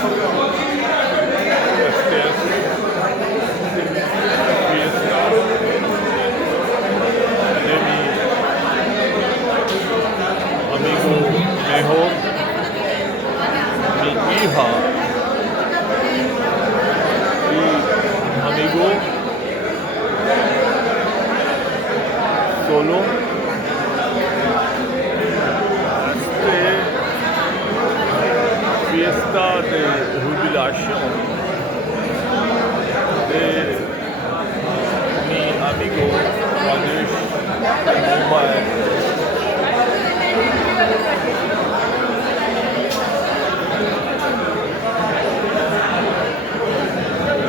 Este es fiesta de mi amigo mejor, mi hija y amigo solo. Fiesta de jubilación de mi amigo Rajesh Mumbai.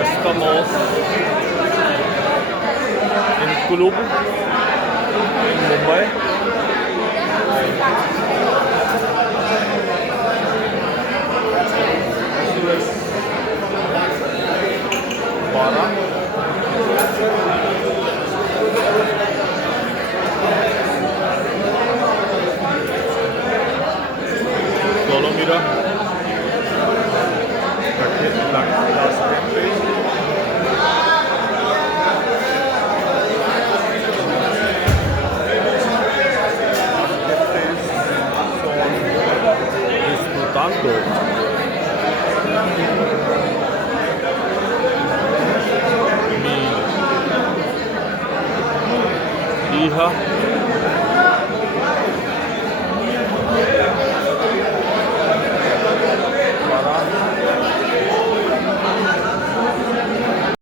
Estamos en club en Mumbai. Para solo mira las gente son disfrutando. Mi hija